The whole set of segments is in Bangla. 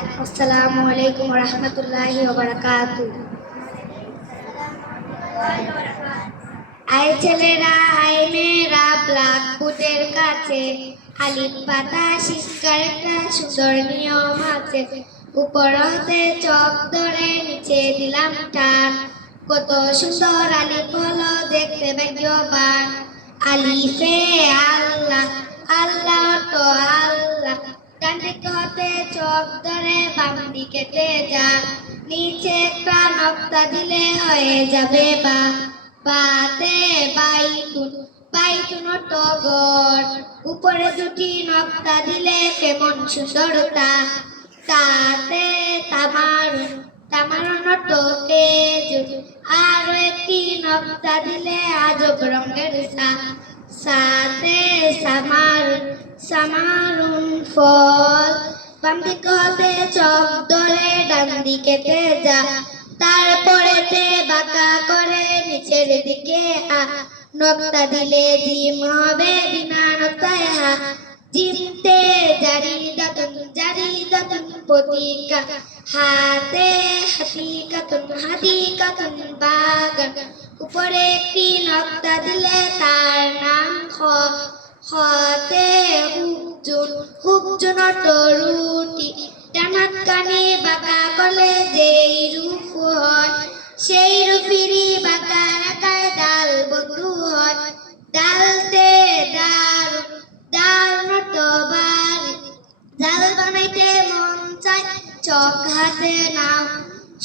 আসসালামু আলাইকুম ওয়া রাহমাতুল্লাহি ওয়া বারাকাতুহু। আয় ছেলেরা আয় মেয়েরা ব্ল্যাকবোর্ডের কাছে, আলিফ পাতা শিক্ষার একটা সুন্দর নিয়ম আছে। উপর হতে চক ধরে নিচে দিলাম টান, কত সুন্দর আলিফ হলো দেখতে ভাগ্যবান। আলিফে আল্লাহ, আল্লাহ তো আল্লাহ, ডান দিক হতে চক ধরে বাম দিকেতে যা, নিচে একটা নক্তা দিলে হয়ে যাবে বা। বাতে বাইতুন, বাইতুন তো ঘর, উপরে দুটি নক্তা দিলে কেমন সুন্দরতা। তাতে তামারুন, তামারুন তো খেজুর, আরো একটি নক্তা দিলে আজব রঙের সা। সাতে সামারুন, সামারুন ফল, বাম দিক হতে চক ধরে ডান দিকেতে যা, তারপরেতে বাঁকা করে নিচের দিকে আ, নক্তা দিলে জিম হবে বিনা নক্তায় হা। জিমতে জারি দাতুন প্রতীকা, হাতে হাতিকাতুন হাতিকাতুন বাগান, উপরে একটি নক্তা দিলে তার নাম খ। খতে হুবজুন, হুবজুন তো রুটি, ডান হাত কানে বাঁকা করলে যেই রূপ হয়, সেই রূপেরই বাঁকা রাখায় ডাল বন্ধু হয়। ডালতে দারুন, দারুন তো বাড়ি, ডাল বানাইতে মন চায় চক হাতে নাও,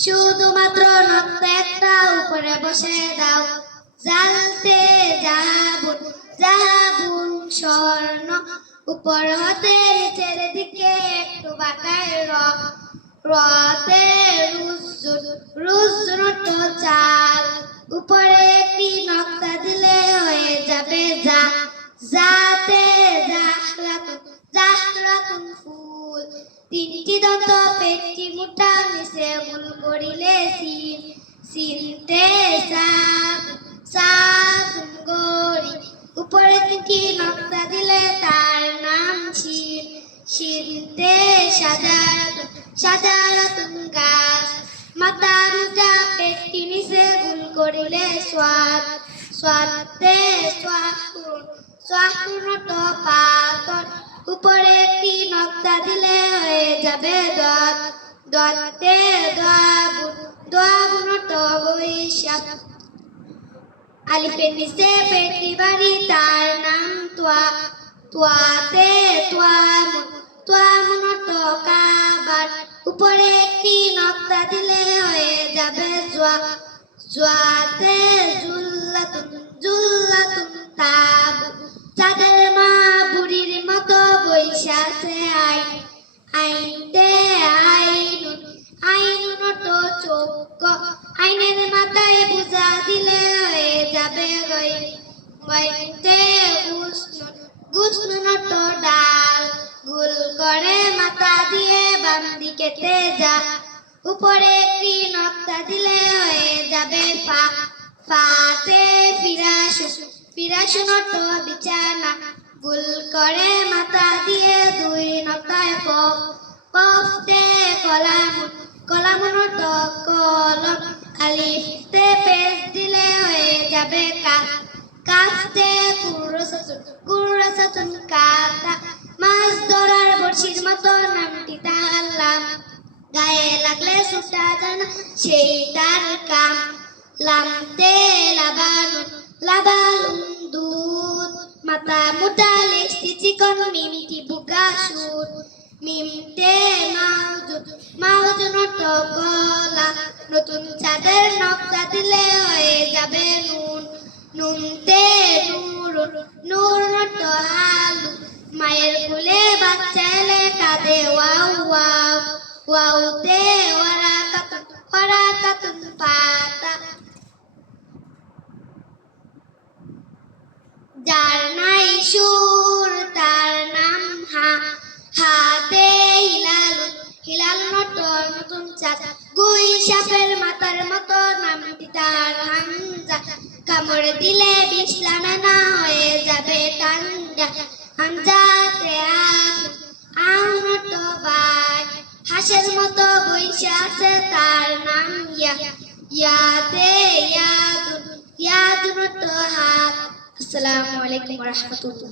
শুধুমাত্র নক্তা একটা উপরে বসে দাও। জালতে জাহাবুন, জাহাবুন স্বর্ণ, উপর হতে নিচের দিকে একটু বাঁকায় র। রতে রুজুন, রুজুন তো চাল, উপরে একটি নক্তা দিলে হয়ে যাবে যা। যাতে জাহরাতুন, জাহরাতুন ফুল, তিনটি দন্ত পেটটি মোটা নিচে গুল করিলে সিন। সিনতে সাপ, সাতুন গরি, উপরে তিনটি নক্তা দিলে তার নাম শিন। শিনতে সাজারাতুন, সাজারাতুন গাছ, মাথা দুটা পেটটি নিচে গুল করিলে সোয়াদ। সোয়াদতে সোয়াহুন, সোয়াহুন তো পাথর, উপরে একটি নক্তা দিলে হয়ে যাবে দত। দতে দোয়াবুন, দোয়াবুন তো বৈশাখ, আলিফের নিচে পেটটি বাড়ি তার নাম তোয়া। তোয়াতে তোয়ামুন, তোয়ামুন তো কাবার, উপরে একটি নক্তা দিলে হয়ে যাবে জোয়া। জোয়াতে জুল্লাতুন, জুল্লাতুন তাবু, চাঁদের মা বুড়ির মতো বৈশা আছে আইন। আইনতে আইনুন, আইনুন তো চোখ, আইনের মাথায় বোঝা দিলে হয়ে যাবে গইন। গইনতে গুসনুন, গুসনুন তো ডাল, গুল করে মাথা দিয়ে বাম দিকেতে যা, উপরে একটি নক্তা দিলে হয়ে যাবে ফা। ফাতে ফিরাশুন, ফিরাশুন তো বিছানা, গুল করে মাথা দিয়ে দুই নক্তায় কফ। কফতে কলামুন, কলামুন তো কলম, আলিফতে পেশ দিলে হয়ে যাবে কাফ। কাফতে কুরসাতুন, কুরসাতুন কাতা, মাছ ধরার বড়শির মতো নামটি তার লাম, গায়ে লাগলে ছুটা যায় না সেই তার কাম। লামতে লাবানুন, লাবালুন দুধ, মাথা মোটা লেজটি চিকন মিমটি বুকা সুর। মিমতে মাউজুন, মাউজুন তো গলা, নতুন চাঁদের নক্তা দিলে হয়ে যাবে নুন। নুনতে নুরুন, নুরুন তো আলু, মায়ের কোলে বাচ্চা এলে কাঁদে ওয়াও ওয়াও। ওয়াউতে ওয়ারাকাতুন, ওয়ারাকাতুন পাতা, যার নাই সুর তার নাম হা। হাতে হিলালুন, হিলালুন তো নতুন চাঁদ, গুই সাপের মাথার মতো নামটি তার হামজা, কামড় দিলে বিশ্রামে না হয়ে যাবে ঠান্ডা। হামজাতে আহুন, আহুন তো বাই, হাঁসের মতো বইসা আছে তার নাম ইয়া, ইয়াতে ইয়াদুন, ইয়াদুন তো হাত। আসসালামু আলাইকুম ওয়া রাহমাতুল্লাহ।